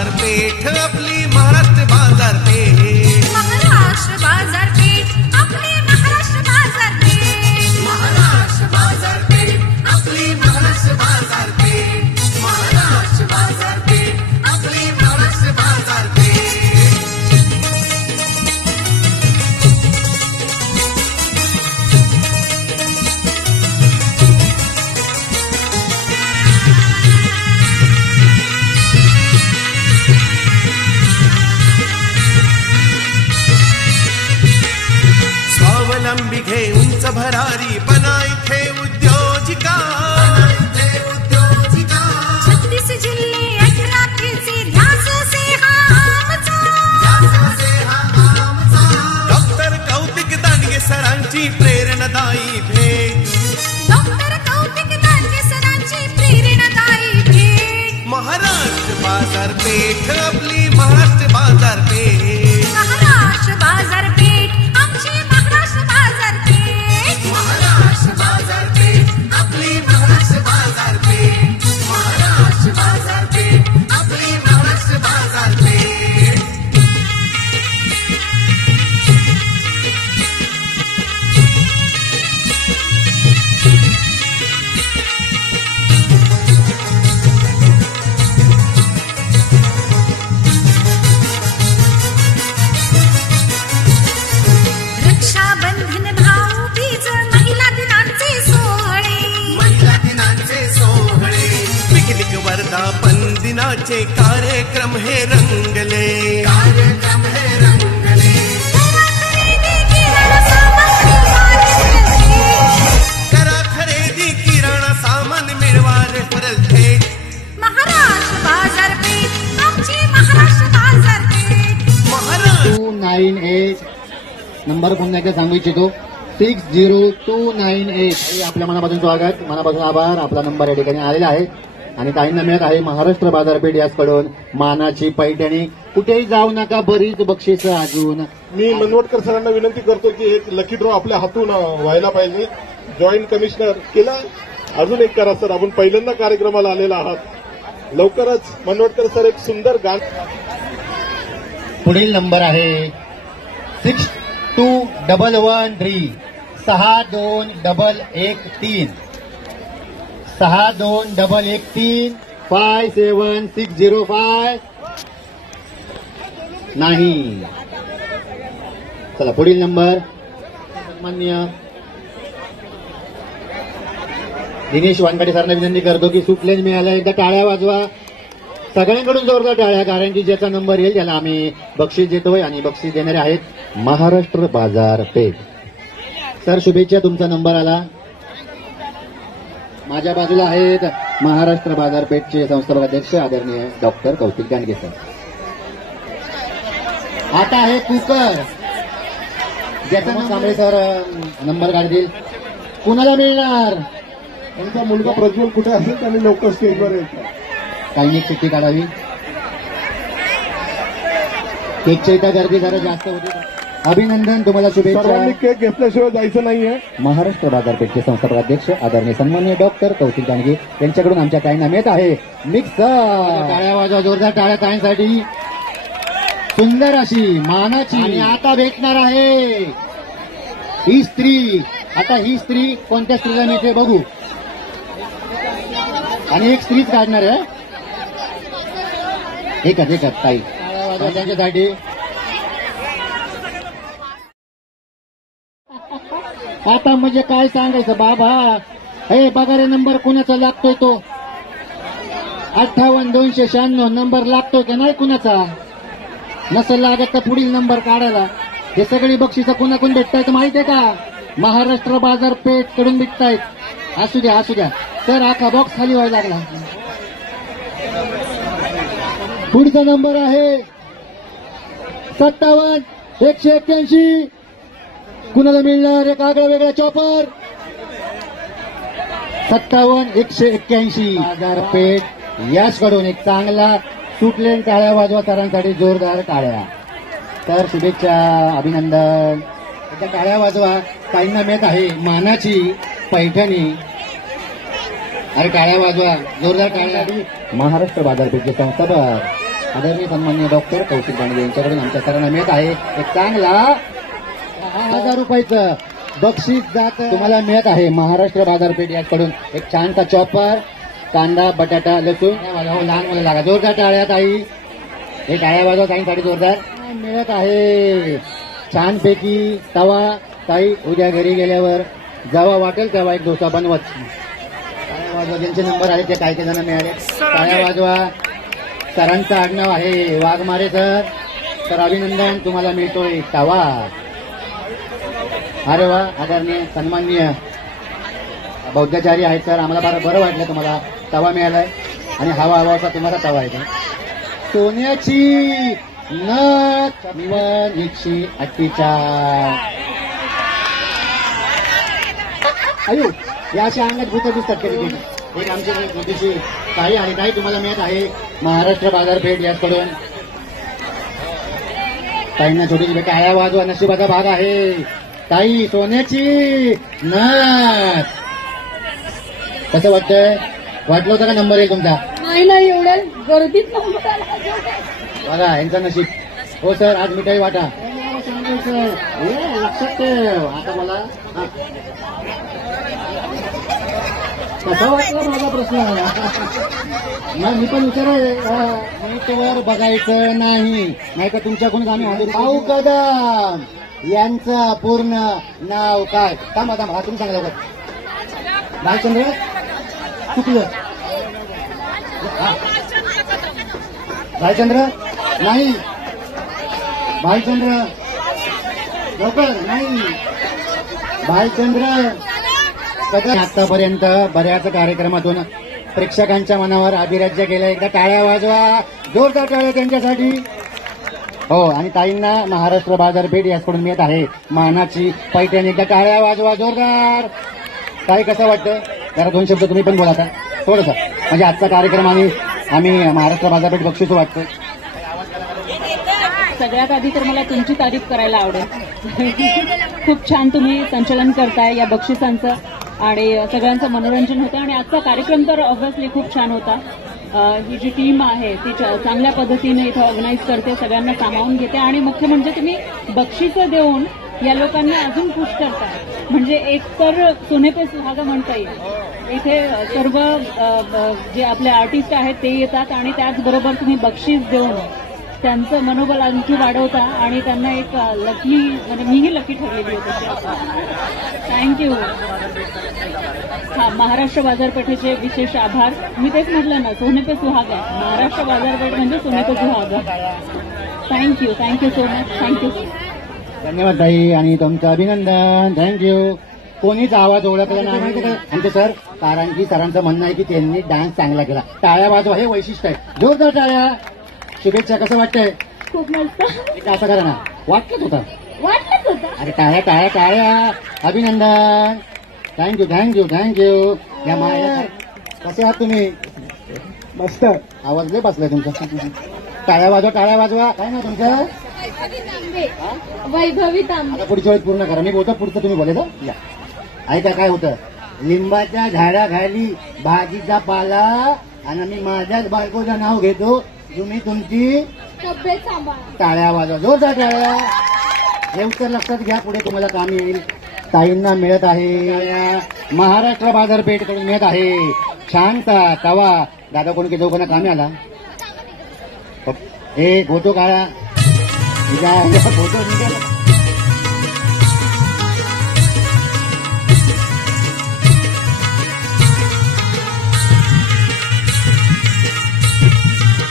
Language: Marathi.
बाजारपेठ आपली महाराष्ट्र बाजारपेठ, महाराष्ट्र बाजारपेठ आपली महाराष्ट्र बाजारपेठ, महाराष्ट्र बाजारपेठ आपली महाराष्ट्र बाजारपेठ, महाराष्ट्र बाजारपेठ आपली महाराष्ट्र बाजारपेठ. स्वावलंबी घे उंच भरारी बना इथे उद्योजिका, 36 जिल्हे 18 किल्ले ध्यास से हा आमचा, डॉक्टर कौतिक दांडगे सरांची प्रेरणादायी भेट, डॉक्टर कौतिक दांडगे सरांची प्रेरणादायी भेट, महाराष्ट्र बाजारपेठ आपली महाराष्ट्र बाजारपेठ, महाराष्ट्र बाजारपेठ आमची महाराष्ट्र बाजारपेठ, महाराष्ट्र बाजारपेठ आपली महाराष्ट्र बाजारपेठ, महाराष्ट्र बाजारपेठ आपली महाराष्ट्र बाजारपेठ. रक्षाबंधन भाऊबीज महिला दिनांचे सोहळे, महिला दिनाचे सोहळे, पिकनिक वर्धापन दिनाचे कार्यक्रम हे रंगले, कार्यक्रम हे रंगले, करा खरेदी किराणा सामान मिळवा, करा खरेदी किराणा सामान मिळवा रेफरल थेट, महाराष्ट्र बाजारपेठ आमची महाराष्ट्र बाजारपेठ, महाराष्ट्र 298 नंबर पुन्हा एकदा सांगू इच्छितो 60298. आपल्या मनापासून स्वागत, मनापासून आभार. आपला नंबर या ठिकाणी आलेला आहे आणि काहींना मिळत आहे महाराष्ट्र बाजारपेठ याचकडून मानाची पैठणी. कुठेही जाऊ नका, बरीच बक्षीस अजून. मी मनवटकर सरांना विनंती करतो की एक लकी ड्रॉ आपल्या हातून व्हायला पाहिजे. जॉईंट कमिशनर केला, अजून एक करा सर. आपण पहिल्यांदा कार्यक्रमाला आलेला आहात. लवकरच मनवटकर सर एक सुंदर गाण. पुढील नंबर आहे 62113 62113 62113 57605 नाही. चला पुढील नंबर मान्य दिनेश वानकडे सरांना विनंती करतो की सुटलेच मिळालं, एकदा टाळ्या वाजवा सगळ्यांकडून, जोरदार टाळ्या. कारण की ज्याचा नंबर येईल त्याला आम्ही बक्षीस देतोय आणि बक्षीस देणारे आहेत महाराष्ट्र बाजारपेठ. सर शुभेच्छा, तुमचा नंबर आला. माझ्या बाजूला आहेत महाराष्ट्र बाजारपेठचे संस्थापक अध्यक्ष आदरणीय डॉक्टर कौतिक दांडगे सर. आता आहे कुकर, ज्याचा कांबळे सर नंबर काढतील. कुणाला मिळणार? त्यांचा मुलगा प्रज्वल कुठे असेल त्यांनी लवकर स्टेजवर यायचं. काही एक सुट्टी काढावी. केकच्या इथं गर्दी जरा जास्त होती. अभिनंदन, तुम्हाला शुभेच्छा. सर्वांनी केक घेतल्याशिवाय जायचं नाहीये. महाराष्ट्र बाजारपेठचे संस्थापक अध्यक्ष आदरणीय सन्माननीय डॉक्टर कौतिक दांडगे यांच्याकडून आमच्या काहींना मिळत आहे मिक्स. टाळ्या वाजवा, जोरदार टाळ्या काहींसाठी. सुंदर अशी मानाची. आणि आता भेटणार आहे ही स्त्री. आता ही स्त्री कोणत्या स्त्रीला मिळते बघू. आणि एक स्त्रीच काढणार आहे. एकच ताई त्यांच्यासाठी. आता म्हणजे काय सांगायचं बाबा. हे बघा रे, नंबर कुणाचा लागतोय तो 58,296 नंबर लागतोय का नाही कुणाचा. नसेल लागत तर पुढील नंबर काढायला. हे सगळी बक्षिसं कुणाकडून भेटतायत माहितीये का? महाराष्ट्र बाजारपेठ कडून भेटतायत. असू द्या असू द्या सर, आखा बॉक्स खाली व्हायला लागला. पुढचा नंबर आहे 57,181. कुणाला मिळणार एक आगळा वेगळा चॉपर. 57,181 बाजारपेठ याचकडून एक चांगला सुटलेन. टाळ्या वाजवा सरांसाठी, जोरदार टाळ्या. तर शुभेच्छा, अभिनंदन. एकदा टाळ्या वाजवा. काहींना मिळत आहे मानाची पैठणी. अरे टाळ्या वाजवा, जोरदार टाळ्या. महाराष्ट्र बाजारपेठचे संस्थापक आदरणीय सन्माननीय डॉक्टर कौशिक दांडगे यांच्याकडून आमच्या सरांना मिळत आहे एक चांगला 1000 रुपयाचं बक्षीस जात तुम्हाला मिळत आहे महाराष्ट्र बाजारपेठ याकडून एक छानसा चॉपर, कांदा, बटाटा, लसूण. हो, लहान मुलं लागा, जोरदार टाळ्या ताई. हे टाळ्या वाजवा ताईंसाठी जोरदार मिळत आहे. छानपैकी तवा ताई, उद्या घरी गेल्यावर जेव्हा वाटेल तेव्हा एक डोसा बनवत. टाळ्या वाजवा, ज्यांचे नंबर आले ते काही काही जण मिळाले. टाळ्या वाजवा. सरांचं आडनाव आहे वाघमारे सर. तर अभिनंदन, तुम्हाला मिळतोय तवा. अरे वा, आदरणीय सन्माननीय बौद्धाचारी आहेत सर. आम्हाला फार बरं वाटलं तुम्हाला तवा मिळालाय आणि हवा हवाचा तुम्हाला तवा आहे. सोन्याची नथ 148. अयो, या अशा अंगात भूत दिसतात कधी. एक आमची छोटीशी ताई आहे. ताई, तुम्हाला मिळत आहे महाराष्ट्र बाजारपेठ याकडून. ताईंना छोटीशी टाळ्या वाजवा, नशिबाचा भाग आहे. ताई, सोन्याची नथ. कसं वाटतंय? वाटलं होतं का नंबर येईल तुमचा? नाही एवढ्या गर्दीत नंबर बघा यांचं नशीब. हो सर, आज मिठाई वाटा. लक्षात ठेव. आता मला कसा वाटला माझा प्रश्न? मग मी पण विचार मीटवर बघायचं नाही का तुमच्याकडून आम्ही आलो. भाऊ कदम यांचं पूर्ण नाव काय? थांबा थांबा, तुम्ही सांगा लवकर. भालचंद्र चुकलं. भालचंद्र नाही, भालचंद्र लवकर नाही, भालचंद्र. आतापर्यंत बऱ्याच कार्यक्रमातून प्रेक्षकांच्या मनावर अभिराज्य केलं. एकदा टाळ्या वाजवा, जोरदार टाळ्या त्यांच्यासाठी. हो, आणि ताईंना महाराष्ट्र बाजारपेठ याकडून मिळत आहे मानाची पैठणी. एकदा टाळ्या वाजवा जोरदार. ताई, कसं वाटतं? जरा 2 शब्द तुम्ही पण बोला आता थोडंसं. म्हणजे आजचा कार्यक्रम आम्ही महाराष्ट्र बाजारपेठ बक्षीस वाटतो. सगळ्यात आधी तर मला तुमची तारीफ करायला आवडेल. खूप छान तुम्ही संचलन करताय या बक्षिसांचं आणि सगळ्यांचं मनोरंजन होतं. आणि आजचा कार्यक्रम तर ऑब्व्हियसली खूप छान होता. ही जी टीम आहे ती चांगल्या पद्धतीने इथं ऑर्गनाईज करते, सगळ्यांना सामावून घेते आणि मुख्य म्हणजे तुम्ही बक्षिसं देऊन या लोकांना अजून खुश करताय. म्हणजे एक तर सोने पे सुहागा म्हणता येईल. इथे सर्व जे आपले आर्टिस्ट आहेत ते येतात आणि त्याचबरोबर तुम्ही बक्षीस देऊन त्यांचं मनोबल आणखी वाढवता आणि त्यांना एक लकी, म्हणजे मीही लकी ठरलेली होती. थँक्यू. हा, महाराष्ट्र बाजारपेठेचे विशेष आभार. मी तेच म्हटलं ना, सोने पे सुहागा. महाराष्ट्र बाजारपेठ म्हणजे सोने पे सुहागा. Thank you so much. थँक्यू. धन्यवाद ताई आणि तुमचं अभिनंदन. थँक्यू. कोणीच आवाज ओळखला नाही आमचे सर, कारण की सरांचं म्हणणं आहे की त्यांनी डान्स चांगला केला. टाळ्या वाजवा, हे वैशिष्ट्य आहे. जोरदार टाळ्या. शुभेच्छा. कसं वाटतंय? खूप मस्त. असं करा ना, वाटलंच होतं. अरे टाळ्या टाळ्या टाळ्या. अभिनंदन. थँक्यू. या माया, कसे आहात तुम्ही? मस्त. आवाज लय बसलाय तुमचा. टाळ्या वाजवा. काय ना तुमचं? वैभवी तांबे. आता पुढच्या वेळेस पूर्ण करा. मी बोलतो पुढचं, तुम्ही बोलायचं. या ऐका काय होतं. लिंबाच्या झाडाखाली भाजीचा पाला आणि मी माझ्याच बायकोचं नाव घेतो. तुम्ही तुमची तब्येत सांभाळा. टाळ्या वाजवा, जोरदार टाळ्या. हे उत्तर लक्षात घ्या, पुढे तुम्हाला काम येईल. ताईंना मिळत आहे महाराष्ट्र बाजारपेठकडून मिळत आहे छानसा तवा. दादा कोण की दोघांना कामी आला. एक फोटो काढा. फोटो निघाला.